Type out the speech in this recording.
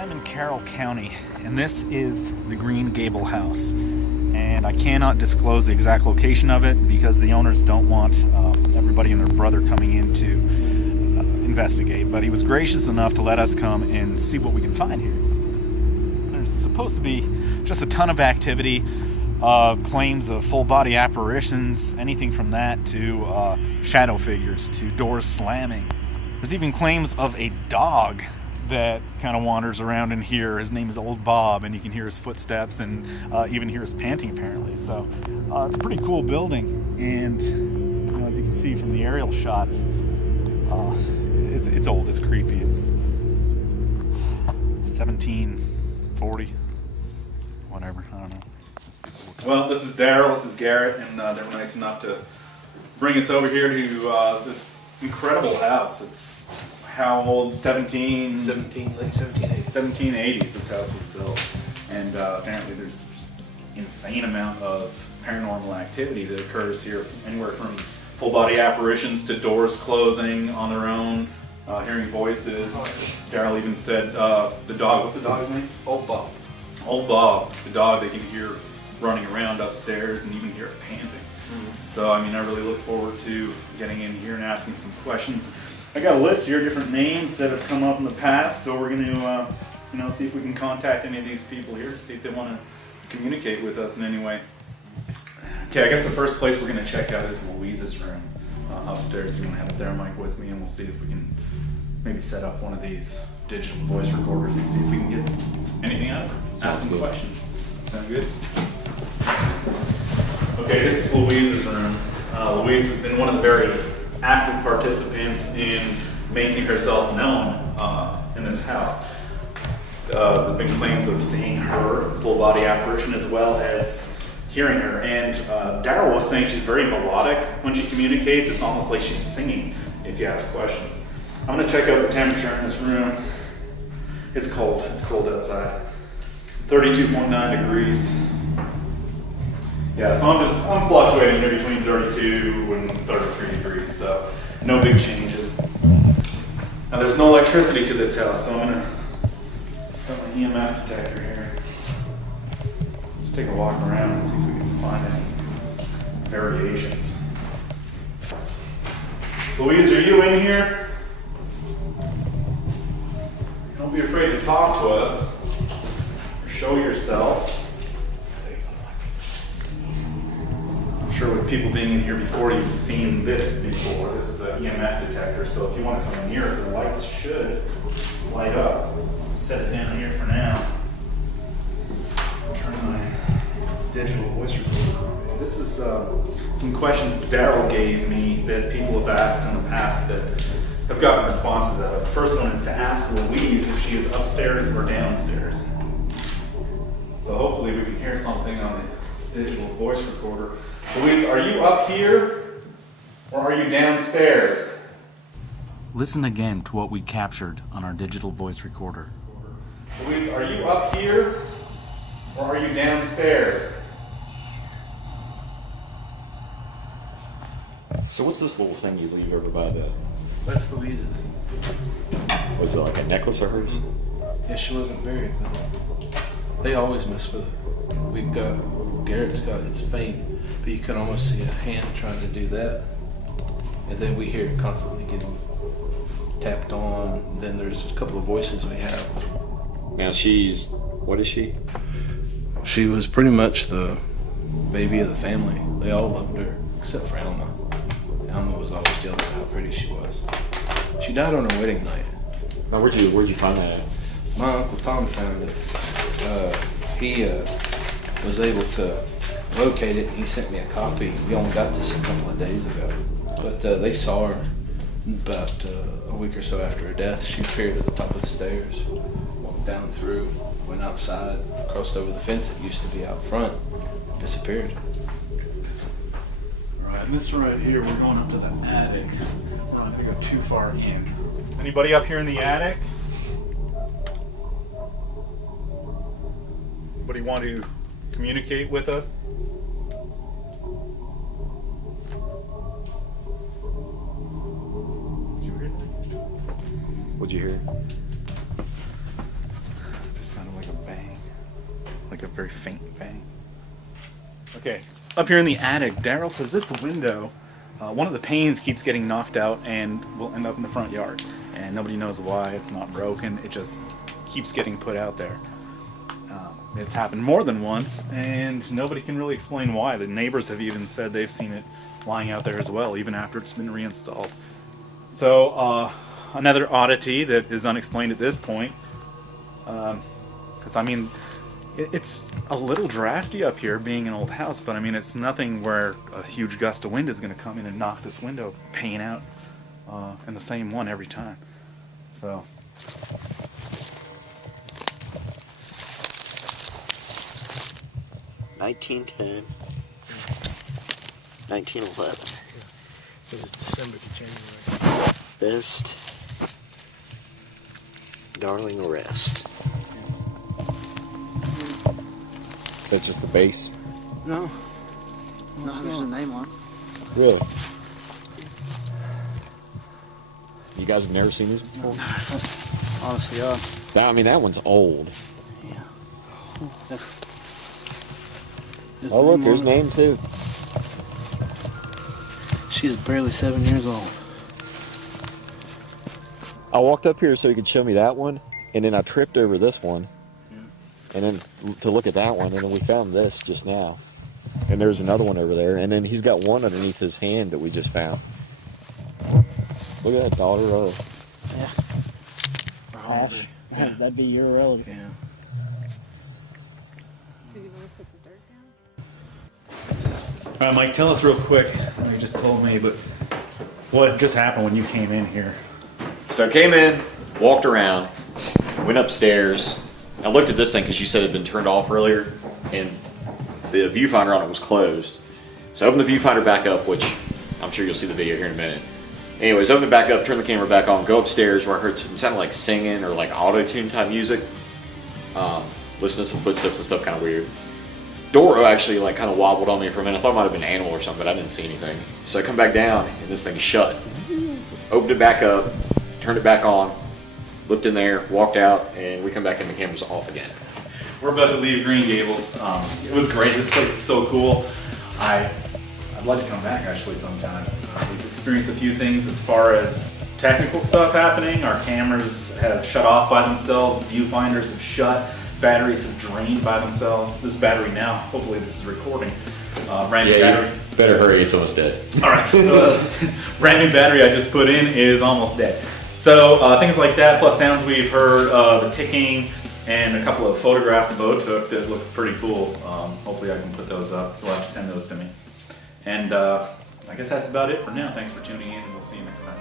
I am in Carroll County, and this is the Green Gables House. And I cannot disclose the exact location of it because the owners don't want everybody and their brother coming in to investigate. But he was gracious enough to let us come and see what we can find here. There's supposed to be just a ton of activity, claims of full-body apparitions, anything from that to shadow figures, to doors slamming. There's even claims of a dog that kind of wanders around in here. His name is Old Bob, and you can hear his footsteps and even hear his panting apparently. So it's a pretty cool building, and as you can see from the aerial shots, it's old, it's creepy. It's 1740, whatever, I don't know. Well, this is Daryl, this is Garrett, and they were nice enough to bring us over here to this incredible house. It's how old? 1780s this house was built. And apparently there's just insane amount of paranormal activity that occurs here. Anywhere from full body apparitions to doors closing on their own, hearing voices. Daryl even said the dog, what's the dog's name? Old Bob. Old Bob, the dog they can hear running around upstairs and even hear it panting. So, I mean, I really look forward to getting in here and asking some questions. I got a list here of different names that have come up in the past, so we're going to, see if we can contact any of these people here to see if they want to communicate with us in any way. Okay, I guess the first place we're going to check out is Louise's room upstairs. I'm going to have a thermic with me, and we'll see if we can maybe set up one of these digital voice recorders and see if we can get anything out of her. Ask some questions. Sound good? Okay, this is Louise's room. Louise has been one of the very active participants in making herself known in this house. There have been claims of seeing her full body apparition as well as hearing her. And Daryl was saying she's very melodic when she communicates. It's almost like she's singing if you ask questions. I'm going to check out the temperature in this room. It's cold. It's cold outside. 32.9 degrees. Yeah, so I'm fluctuating here between 32 and 33 degrees, so no big changes. Now there's no electricity to this house, so I'm gonna put my EMF detector here. Just take a walk around and see if we can find any variations. Louise, are you in here? Don't be afraid to talk to us. Show yourself. I'm sure with people being in here before, you've seen this before. This is an EMF detector, so if you want to come near it, the lights should light up. I'll set it down here for now. Turn my digital voice recorder on. This is some questions Daryl gave me that people have asked in the past that have gotten responses out of. The first one is to ask Louise if she is upstairs or downstairs. So hopefully we can hear something on the digital voice recorder. Louise, are you up here or are you downstairs? Listen again to what we captured on our digital voice recorder. Louise, are you up here or are you downstairs? So what's this little thing you leave over by the... That's Louise's. Was it like a necklace of hers? Yeah, she wasn't buried with it. They always mess with it. Garrett's got, it's faint, but you can almost see a hand trying to do that. And then we hear it constantly getting tapped on. Then there's a couple of voices we have. Now what is she? She was pretty much the baby of the family. They all loved her, except for Alma. Alma was always jealous of how pretty she was. She died on her wedding night. Now where'd you find that at? My Uncle Tom found it. He was able to locate it, and he sent me a copy. We only got this a couple of days ago. But they saw her about a week or so after her death. She appeared at the top of the stairs, walked down through, went outside, crossed over the fence that used to be out front, disappeared. All right, this right here, we're going up to the attic. We're not going to go too far in. Anybody up here in the attic? Anybody want to communicate with us? Did you hear that? What'd you hear? like a very faint bang. Okay, up here in the attic, Daryl says this window, one of the panes keeps getting knocked out and will end up in the front yard. And nobody knows why. It's not broken. It just keeps getting put out there. It's happened more than once, and nobody can really explain why. The neighbors have even said they've seen it lying out there as well, even after it's been reinstalled. So, another oddity that is unexplained at this point. Because, I mean, it's a little drafty up here being an old house, but I mean, it's nothing where a huge gust of wind is going to come in and knock this window pane out in the same one every time. So... 1910, 1911. It was December to January. Best darling rest. That's just the base. No. No, there's a name on it. Really? You guys have never seen these before? Honestly, I mean, that one's old. yeah. Oh, look, there's name too. She's barely 7 years old. I walked up here so he could show me that one, and then I tripped over this one, and then to look at that one, and then we found this just now. And there's another one over there, and then he's got one underneath his hand that we just found. Look at that daughter of. Yeah. Ash. Yeah. That'd be your relative. Yeah. Did you want to put the dirt down? All right, Mike, tell us real quick. You just told me, but what just happened when you came in here? So I came in, walked around, went upstairs. I looked at this thing because you said it had been turned off earlier, and the viewfinder on it was closed. So I opened the viewfinder back up, which I'm sure you'll see the video here in a minute. Anyways, open it back up, turn the camera back on, go upstairs where I heard some sounded like singing or like auto-tune type music. Listen to some footsteps and stuff, kind of weird. Door actually like kind of wobbled on me for a minute. I thought it might have been an animal or something, but I didn't see anything. So I come back down and this thing's shut. Opened it back up, turned it back on, looked in there, walked out, and we come back and the camera's off again. We're about to leave Green Gables. It was great. This place is so cool. I'd like to come back actually sometime. We've experienced a few things as far as technical stuff happening. Our cameras have shut off by themselves. Viewfinders have shut. Batteries have drained by themselves. This battery now, hopefully this is recording. Brand new battery. Better hurry, it's almost dead. All right. Brand new battery I just put in is almost dead. So things like that, plus sounds we've heard, the ticking, and a couple of photographs Bo took that look pretty cool. Hopefully I can put those up. You'll have to send those to me. And I guess that's about it for now. Thanks for tuning in, and we'll see you next time.